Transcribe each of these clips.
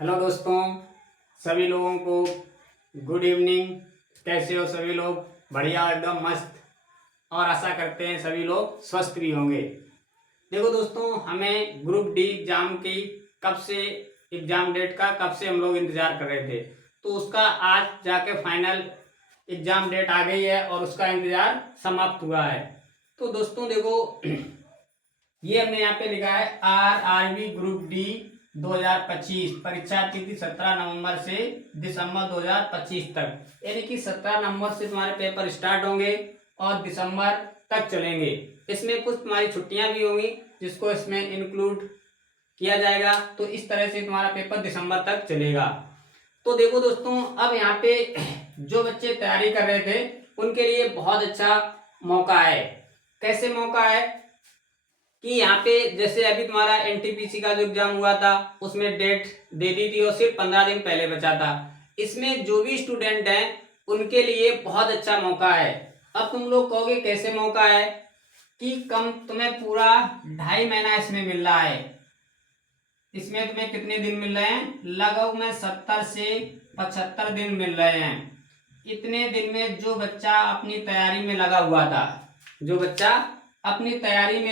Hello दोस्तों, सभी लोगों को गुड इवनिंग। कैसे हो सभी लोग? बढ़िया, एकदम मस्त। और आशा करते हैं सभी लोग स्वस्थ भी होंगे। देखो दोस्तों, हमें ग्रुप डी एग्जाम की कब से एग्जाम डेट का कब से हम लोग इंतजार कर रहे थे, तो उसका आज जाके फाइनल एग्जाम डेट आ गई है और उसका इंतजार समाप्त हुआ है। तो दोस्तों देखो, ये हमने यहाँ पे लिखा है RRB ग्रुप डी 2025 परीक्षा तिथि 17 नवंबर से दिसंबर 2025 तक, यानी कि 17 नवंबर से तुम्हारे पेपर स्टार्ट होंगे और दिसंबर तक चलेंगे। इसमें कुछ तुम्हारी छुट्टियां भी होंगी जिसको इसमें इंक्लूड किया जाएगा। तो इस तरह से तुम्हारा पेपर दिसंबर तक चलेगा। तो देखो दोस्तों, अब यहाँ पे जो बच्चे तैयारी कर रहे थे उनके लिए बहुत अच्छा मौका है। कैसे मौका है कि यहाँ पे जैसे अभी तुम्हारा NTPC का जो एग्जाम हुआ था उसमें डेट दे दी थी और सिर्फ 15 दिन पहले बचा था। इसमें जो भी स्टूडेंट हैं उनके लिए बहुत अच्छा मौका है। अब तुम लोग कहोगे कैसे मौका है कि कम तुम्हें पूरा 2.5 महीना इसमें मिल रहा है। इसमें तुम्हें कितने दिन मिल रहे हैं? लगभग में 70 से 75 दिन मिल रहे हैं। इतने दिन में जो बच्चा अपनी तैयारी में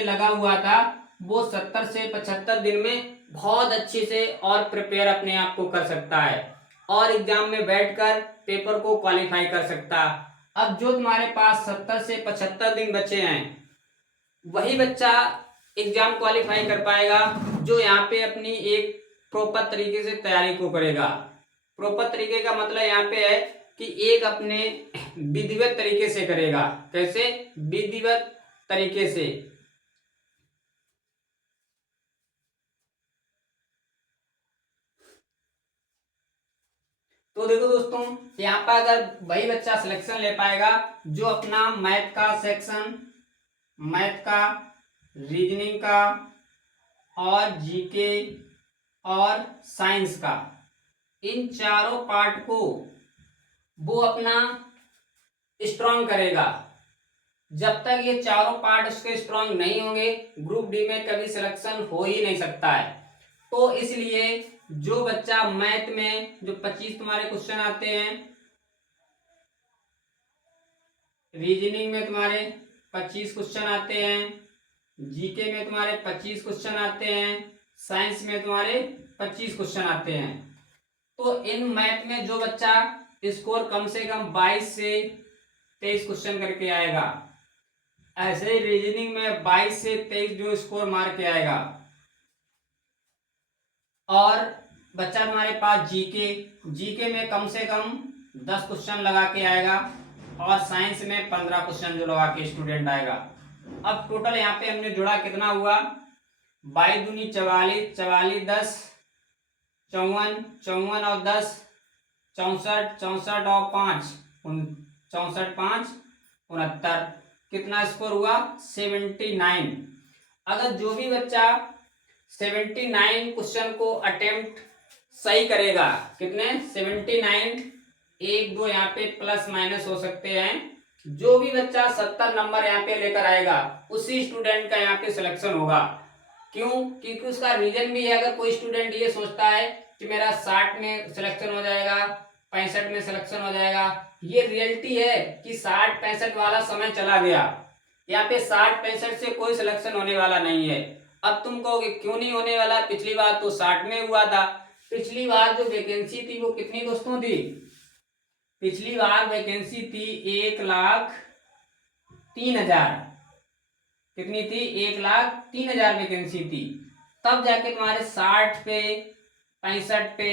लगा हुआ था, वो 70 से 75 दिन में बहुत अच्छे से और प्रिपेयर अपने आप को कर सकता है और एग्जाम में बैठकर पेपर को क्वालिफाई कर सकता है। अब जो तुम्हारे पास 70 से 75 दिन बचे हैं, वही बच्चा एग्जाम क्वालिफाई कर पाएगा जो यहाँ पे अपनी एक प्रॉपर तरीके से तैयारी को करेगा। प्रॉपर तरीके का मतलब यहाँ पे है कि एक अपने विधिवत तरीके से करेगा। कैसे? विधिवत तरीके से। तो देखो दोस्तों, यहाँ पर अगर वही बच्चा सिलेक्शन ले पाएगा जो अपना मैथ का सेक्शन, मैथ का, रीजनिंग का और जीके और साइंस का, इन चारों पार्ट को वो अपना स्ट्रांग करेगा। जब तक ये चारों पार्ट उसके स्ट्रांग नहीं होंगे, ग्रुप डी में कभी सिलेक्शन हो ही नहीं सकता है। तो इसलिए जो बच्चा मैथ में जो 25 तुम्हारे क्वेश्चन आते हैं, रीजनिंग में तुम्हारे 25 क्वेश्चन आते हैं, जीके में तुम्हारे 25 क्वेश्चन आते हैं, साइंस में तुम्हारे 25 क्वेश्चन आते हैं। तो इन मैथ में जो बच्चा स्कोर कम से कम 22 से 23 क्वेश्चन करके आएगा, ऐसे ही रीजनिंग में 22 से 23 जो स्कोर मार के आएगा, और बच्चा तुम्हारे पास जीके में कम से कम 10 क्वेश्चन लगा के आएगा और साइंस में 15 क्वेश्चन जो लगा के स्टूडेंट आएगा। अब टोटल यहाँ पे हमने जोड़ा कितना हुआ? 22 दूनी 44, 44 10, 54, 54 और 10 64, 64 और 5 64, 5 69। कितना स्कोर हुआ? 79। अगर जो भी बच्चा 79 क्वेश्चन को अटेम्प्ट सही करेगा, कितने? 79, 1 2 यहाँ पे प्लस माइनस हो सकते हैं। जो भी बच्चा 70 नंबर यहाँ पे लेकर आएगा उसी स्टूडेंट का यहाँ पे सिलेक्शन होगा। क्यों? क्योंकि उसका रीजन भी है। अगर कोई स्टूडेंट ये सोचता है कि मेरा 60 में सिलेक्शन हो जाएगा, 65 में सिलेक्शन हो जाएगा, ये रियलिटी है कि 60-65 वाला समय चला गया। यहाँ पे 60-65 से कोई सिलेक्शन होने वाला नहीं है। अब तुम कहोगे क्यों नहीं होने वाला? पिछली बार तो 60 में हुआ था। पिछली बार जो वैकेंसी थी वो कितनी दोस्तों थी? पिछली बार वैकेंसी थी 1,03,000। कितनी थी? 1,03,000 वैकेंसी थी। तब जाके तुम्हारे 60 पे 65 पे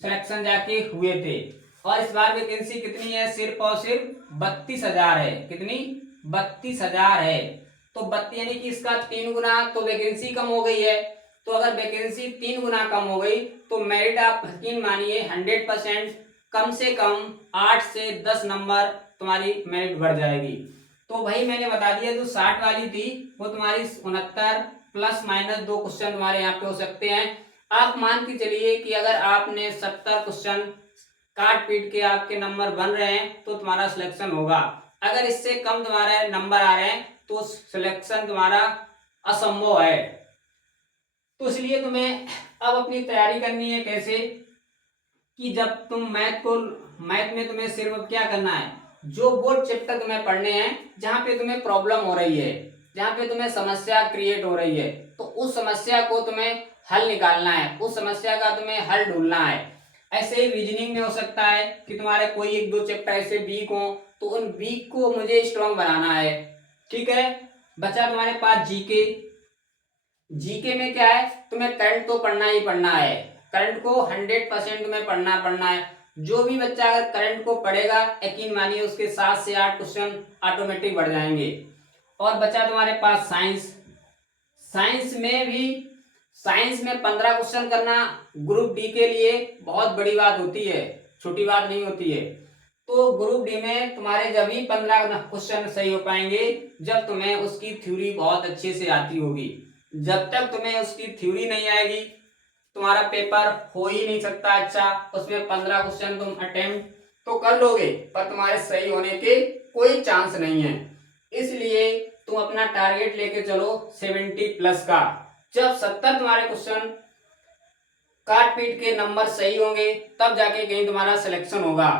सिलेक्शन जाके हुए थे। और इस बार वैकेंसी कितनी है? सिर्फ और सिर्फ 32,000 है। कितनी? 32,000 है। तो 32 यानी कि इसका 3 गुना तो वैकेंसी कम हो गई है। तो अगर वैकेंसी 3 गुना कम हो गई तो मेरिट आप यकीन मानिए 100% कम से कम 8 से 10 नंबर तुम्हारी मेरिट बढ़ जाएगी। तो वही मैंने बता दिया, जो 60 वाली थी वो तुम्हारी 69 प्लस माइनस 2 क्वेश्चन तुम्हारे यहाँ पे हो सकते हैं। आप मान के चलिए कि अगर आपने 70 क्वेश्चन काट पीट के आपके नंबर बन रहे हैं तो तुम्हारा सिलेक्शन होगा। अगर इससे कम तुम्हारे नंबर आ रहे हैं तो सिलेक्शन तुम्हारा असंभव है। तो इसलिए तुम्हें अब अपनी तैयारी करनी है कैसे, कि जब तुम मैथ में तुम्हें सिर्फ क्या करना है, जो बोर्ड चैप्टर तुम्हें पढ़ने हैं, जहाँ पे तुम्हें प्रॉब्लम हो रही है, जहाँ पे तुम्हें समस्या क्रिएट हो रही है, तो उस समस्या को तुम्हें हल निकालना है, उस समस्या का तुम्हें हल ढूंढना है। ऐसे ही रीजनिंग में हो सकता है कि तुम्हारे कोई एक दो चैप्टर ऐसे वीक हो, तो उन वीक को मुझे स्ट्रॉन्ग बनाना है। ठीक है, बचा तुम्हारे पास जीके। जीके में क्या है, तुम्हें करंट तो पढ़ना ही पढ़ना है, करंट को 100% तुम्हें पढ़ना है। जो भी बच्चा अगर करंट को पढ़ेगा, यकीन मानिए उसके 7 से 8 क्वेश्चन ऑटोमेटिक बढ़ जाएंगे। और बचा तुम्हारे पास साइंस। साइंस में 15 क्वेश्चन करना ग्रुप डी के लिए बहुत बड़ी बात होती है, छोटी बात नहीं होती है। तो ग्रुप डी में तुम्हारे जब ही 15 क्वेश्चन सही हो पाएंगे जब तुम्हें उसकी थ्योरी बहुत अच्छे से आती होगी। जब तक तुम्हें उसकी थ्योरी नहीं आएगी, तुम्हारा पेपर हो ही नहीं सकता अच्छा। उसमें 15 क्वेश्चन तुम अटेम्प्ट तो कर लोगे, पर तुम्हारे सही होने के कोई चांस नहीं है। इसलिए तुम अपना टारगेट लेके चलो 70+ का। जब 70 तुम्हारे क्वेश्चन काट पीट के नंबर सही होंगे, तब जाके कहीं तुम्हारा सिलेक्शन होगा।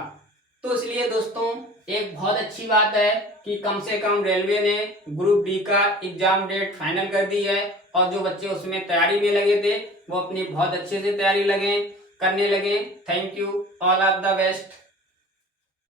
तो इसलिए दोस्तों, एक बहुत अच्छी बात है कि कम से कम रेलवे ने ग्रुप डी का एग्जाम डेट फाइनल कर दी है, और जो बच्चे उसमें तैयारी में लगे थे वो अपनी बहुत अच्छे से तैयारी करने लगे। Thank you, all of the best.